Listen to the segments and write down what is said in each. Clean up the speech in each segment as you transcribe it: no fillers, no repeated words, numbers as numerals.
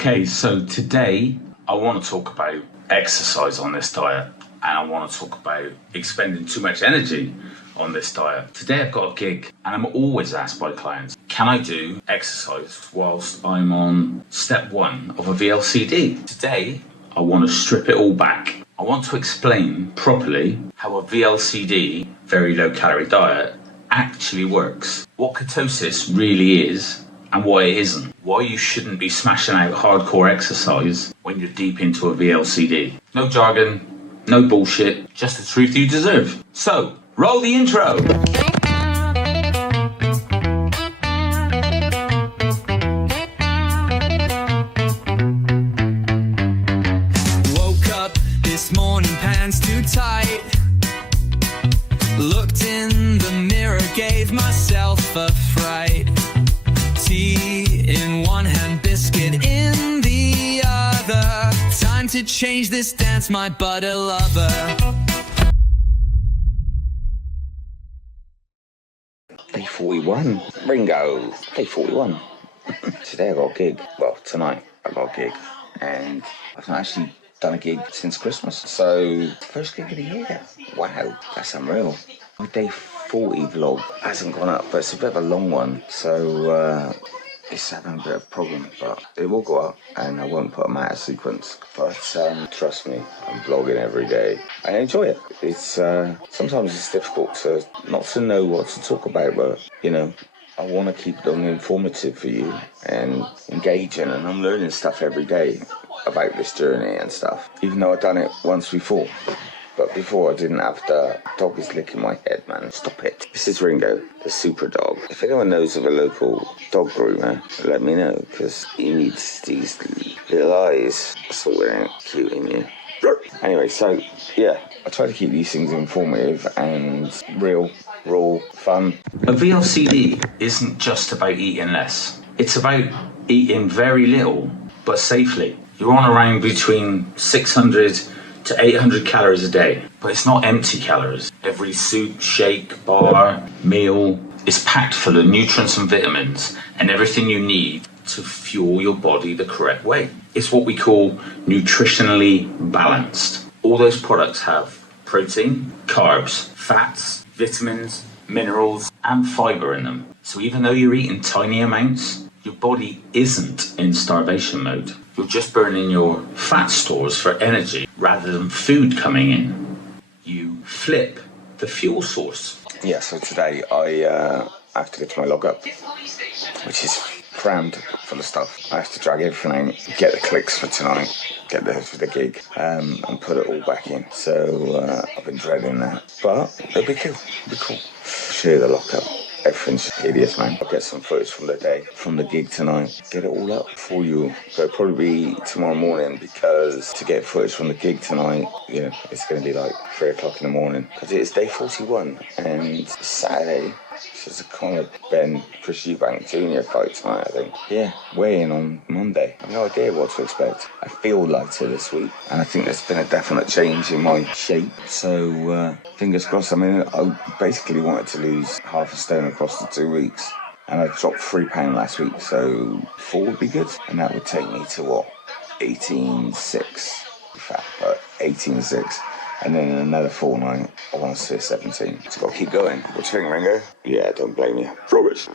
Okay, so today I want to talk about exercise on this diet, and I want to talk about expending too much energy on this diet. Today I've got a gig, and I'm always asked by clients, can I do exercise whilst I'm on step 1 of a VLCD? Today I want to strip it all back. I want to explain properly how a VLCD, very low calorie diet, actually works, what ketosis really is and what it isn't, why you shouldn't be smashing out hardcore exercise when you're deep into a VLCD. No jargon, no bullshit, just the truth you deserve. So, roll the intro! Woke up this morning, pants too tight. Looked in the mirror, gave myself a fright. Tea in one hand, biscuit in the other. Time to change this dance, my butter lover. Day 41. Ringo. Day 41. Today I got a gig. Well, tonight I got a gig. And I've not actually done a gig since Christmas. So, first gig of the year. Wow, that's unreal. My day 40 vlog hasn't gone up, but it's a bit of a long one. So, it's having a bit of a problem, but it will go up and I won't put them out of sequence. But trust me, I'm vlogging every day. I enjoy it. It's sometimes it's difficult to not to know what to talk about, but you know, I want to keep them informative for you and engaging, and I'm learning stuff every day about this journey and stuff, even though I've done it once before. But before I didn't have the dog is licking my head, man. Stop it. This is Ringo, the super dog. If anyone knows of a local dog groomer, let me know, because he needs these little eyes sorting out, cute in you. Anyway, so yeah, I try to keep these things informative and real, raw, fun. A VLCD isn't just about eating less. It's about eating very little, but safely. You're on around between 600 to 800 calories a day, but it's not empty calories. Every soup, shake, bar, meal is packed full of nutrients and vitamins and everything you need to fuel your body the correct way. It's what we call nutritionally balanced. All those products have protein, carbs, fats, vitamins, minerals, and fiber in them. So even though you're eating tiny amounts, your body isn't in starvation mode. You're just burning your fat stores for energy rather than food coming in. You flip the fuel source. Yeah, so today I have to get to my log-up, which is crammed full of stuff. I have to drag everything out, get the clicks for tonight, get there for the gig, and put it all back in. So I've been dreading that, but it'll be cool. It'll be cool. Show you the lock-up. Everything's hideous, man. I'll get some footage from the day, from the gig tonight. Get it all up for you. So it'll probably be tomorrow morning, because to get footage from the gig tonight, you know, it's going to be like 3 o'clock in the morning. Because it is day 41 and Saturday. So it's a Conor Ben Chris Eubank Jr. fight tonight, I think. Yeah, weigh-in on Monday. I have no idea what to expect. I feel lighter this week, and I think there's been a definite change in my shape. So fingers crossed. I mean, I basically wanted to lose half a stone across the 2 weeks, and I dropped £3 last week, so 4 would be good, and that would take me to what, 18.6. In fact, but 18.6. And then in another fortnight, I want to see 17. Just got to keep going. What do you think, Ringo? Yeah, don't blame you. Rubbish.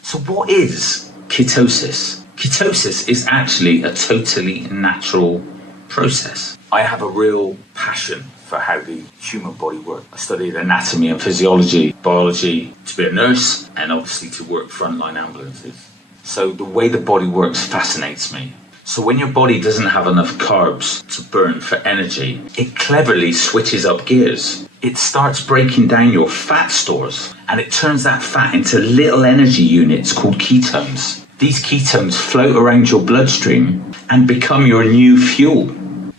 So what is ketosis? Ketosis is actually a totally natural process. I have a real passion for how the human body works. I studied anatomy and physiology, biology to be a nurse, and obviously to work frontline ambulances. So the way the body works fascinates me. So when your body doesn't have enough carbs to burn for energy, it cleverly switches up gears. It starts breaking down your fat stores, and it turns that fat into little energy units called ketones. These ketones float around your bloodstream and become your new fuel.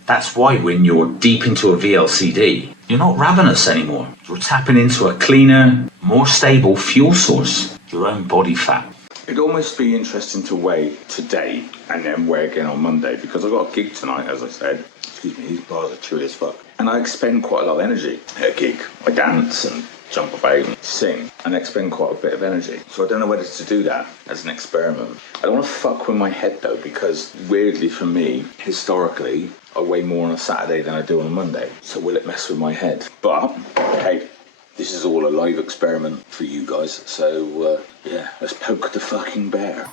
That's why when you're deep into a VLCD, you're not ravenous anymore. You're tapping into a cleaner, more stable fuel source, your own body fat. It'd almost be interesting to weigh today and then weigh again on Monday, because I've got a gig tonight, as I said. Excuse me, these bars are chewy as fuck. And I expend quite a lot of energy at a gig. I dance and jump about, sing, and expend quite a bit of energy. So I don't know whether to do that as an experiment. I don't want to fuck with my head though, because weirdly for me, historically, I weigh more on a Saturday than I do on a Monday. So will it mess with my head? But, hey, this is all a live experiment for you guys. So, yeah, let's poke the fucking bear.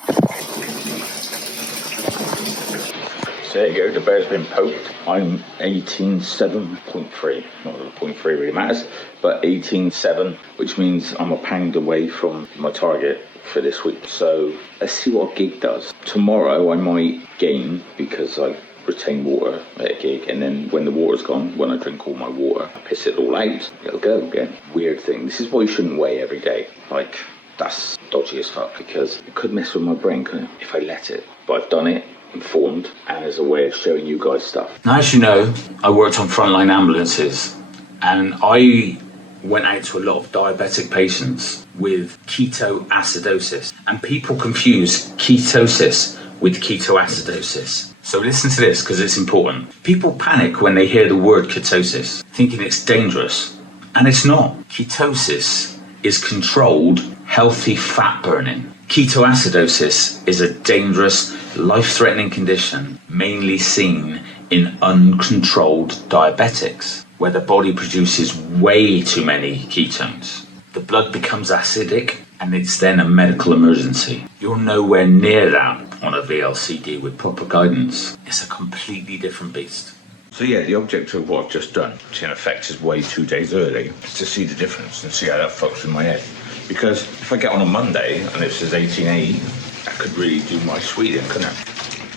So there you go, the bear's been poked. I'm 18.7.3. Not that the 0.3 really matters, but 18.7, which means I'm a pound away from my target for this week. So let's see what a gig does. Tomorrow I might gain because I retain water at a gig, and then when the water's gone, when I drink all my water, I piss it all out, it'll go again. Weird thing. This is why you shouldn't weigh every day. Like, that's dodgy as fuck, because it could mess with my brain, couldn't it, if I let it. But I've done it, informed, and as a way of showing you guys stuff. Now, as you know, I worked on frontline ambulances, and I went out to a lot of diabetic patients with ketoacidosis, and people confuse ketosis with ketoacidosis. So listen to this, because it's important. People panic when they hear the word ketosis, thinking it's dangerous, and it's not. Ketosis is controlled, healthy fat burning. Ketoacidosis is a dangerous, life-threatening condition mainly seen in uncontrolled diabetics, where the body produces way too many ketones. The blood becomes acidic, and it's then a medical emergency. You're nowhere near that on a VLCD with proper guidance. It's a completely different beast. So yeah, the objective of what I've just done, which in effect is weigh 2 days early, is to see the difference and see how that fucks with my head. Because if I get on a Monday and it says 18.8, I could really do my Sweden, couldn't I?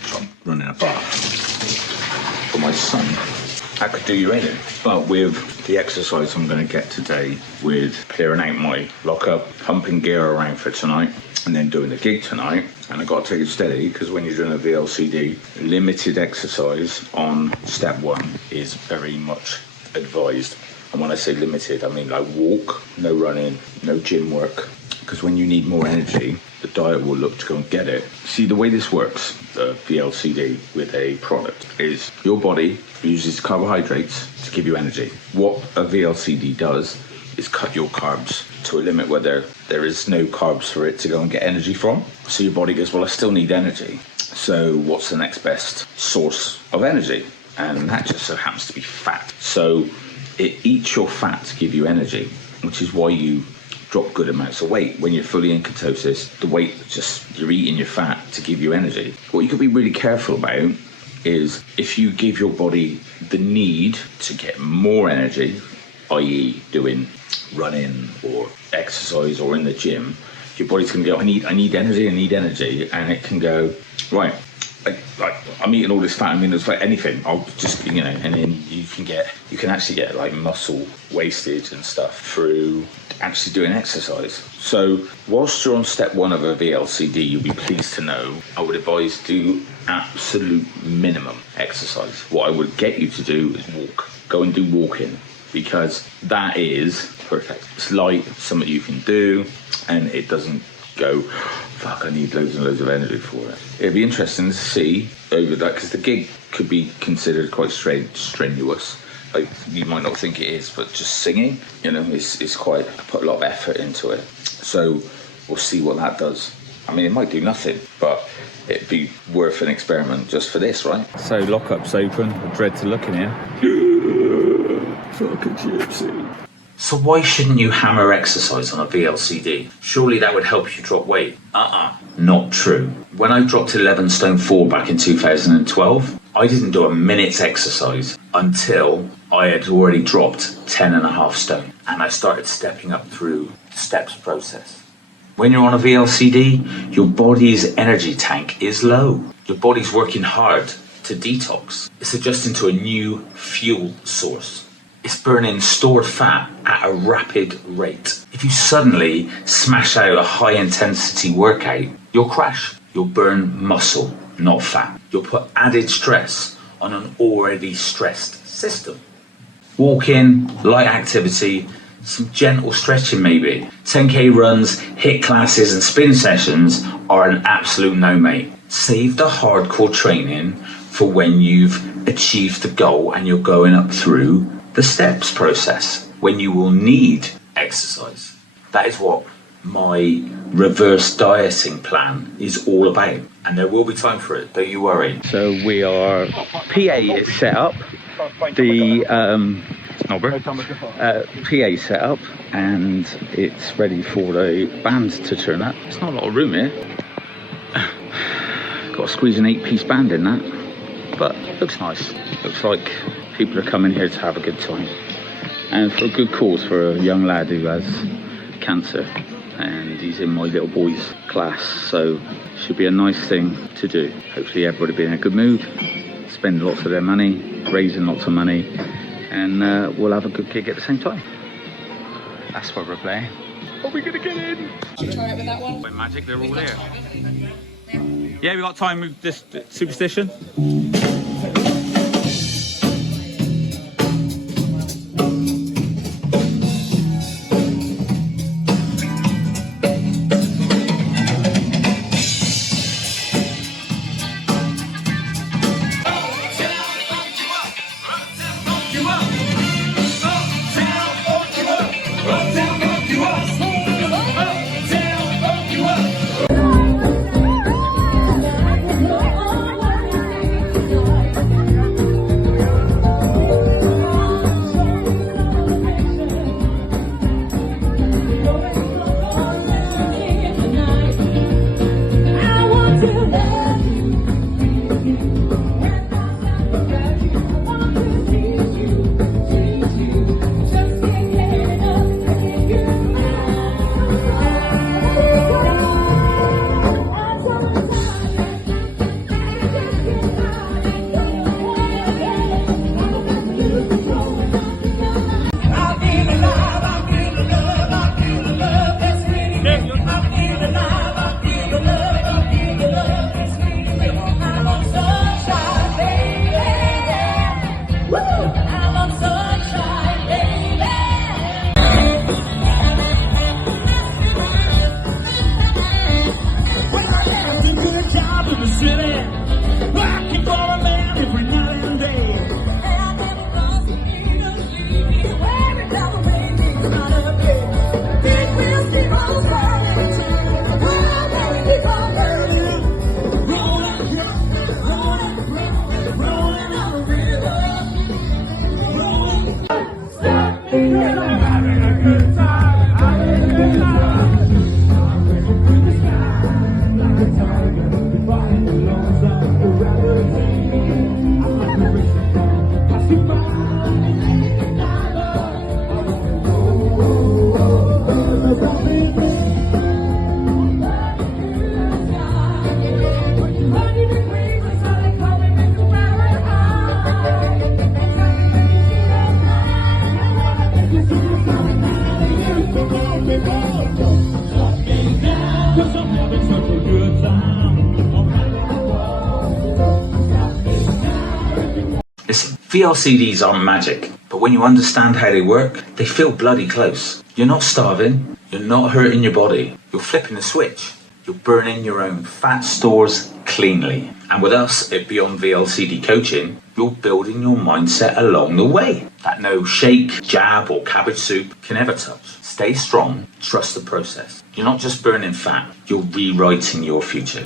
So I'm running a bath for my son. That could do you in. But with the exercise I'm going to get today, with clearing out my lockup, pumping gear around for tonight, and then doing the gig tonight, and I've got to take it steady, because when you're doing a VLCD, limited exercise on step 1 is very much advised. And when I say limited, I mean like walk, no running, no gym work, because when you need more energy, the diet will look to go and get it. See, the way this works, the VLCD with a product, is your body uses carbohydrates to give you energy. What a VLCD does is cut your carbs to a limit where there is no carbs for it to go and get energy from. So your body goes, well, I still need energy. So what's the next best source of energy? And that just so happens to be fat. So it eats your fat to give you energy, which is why you drop good amounts of weight. When you're fully in ketosis, the weight just, you're eating your fat to give you energy. What you could be really careful about is if you give your body the need to get more energy, i.e. doing running or exercise or in the gym, your body's going to go, I need energy, and it can go, right, like I'm eating all this fat, I mean, it's like anything, I'll just, and then you can actually get like muscle wastage and stuff through actually doing exercise. So whilst you're on step 1 of a VLCD, you'll be pleased to know I would advise do absolute minimum exercise. What I would get you to do is walk. Go and do walking, because that is perfect. It's light, something you can do, and it doesn't go, fuck, I need loads and loads of energy for it. It'd be interesting to see over that, because the gig could be considered quite strenuous. Like, you might not think it is, but just singing, is quite, I put a lot of effort into it. So we'll see what that does. I mean, it might do nothing, but it'd be worth an experiment just for this, right? So lockup's open, I dread to look in here. Fucking gypsy. So why shouldn't you hammer exercise on a VLCD? Surely that would help you drop weight. Not true. When I dropped 11 stone 4 back in 2012, I didn't do a minute's exercise until I had already dropped 10.5 stone, and I started stepping up through the steps process. When you're on a VLCD, your body's energy tank is low. Your body's working hard to detox. It's adjusting to a new fuel source. It's burning stored fat at a rapid rate. If you suddenly smash out a high-intensity workout, you'll crash. You'll burn muscle, not fat. You'll put added stress on an already stressed system. Walking, light activity, some gentle stretching maybe. 10k runs, HIIT classes and spin sessions are an absolute no, mate. Save the hardcore training for when you've achieved the goal and you're going up through the steps process, when you will need exercise. That is what my reverse dieting plan is all about, and there will be time for it, don't you worry. So we are, PA is set up, the PA set up, and it's ready for the band to turn up. There's not a lot of room here. Got to squeeze an 8-piece band in that, but looks nice. Looks like people are coming here to have a good time, and for a good cause, for a young lad who has cancer, and he's in my little boy's class, so should be a nice thing to do. Hopefully everybody will be in a good mood, spend lots of their money, raising lots of money, and we'll have a good gig at the same time. That's what we're playing. Are we gonna get in? Should we try it with that one? By magic, they're all here. Yeah, we got time with this superstition. Listen, VLCDs aren't magic, but when you understand how they work, they feel bloody close. You're not starving, you're not hurting your body, you're flipping the switch. You're burning your own fat stores cleanly. And with us at Beyond VLCD Coaching, you're building your mindset along the way that no shake, jab or cabbage soup can ever touch. Stay strong, trust the process. You're not just burning fat, you're rewriting your future.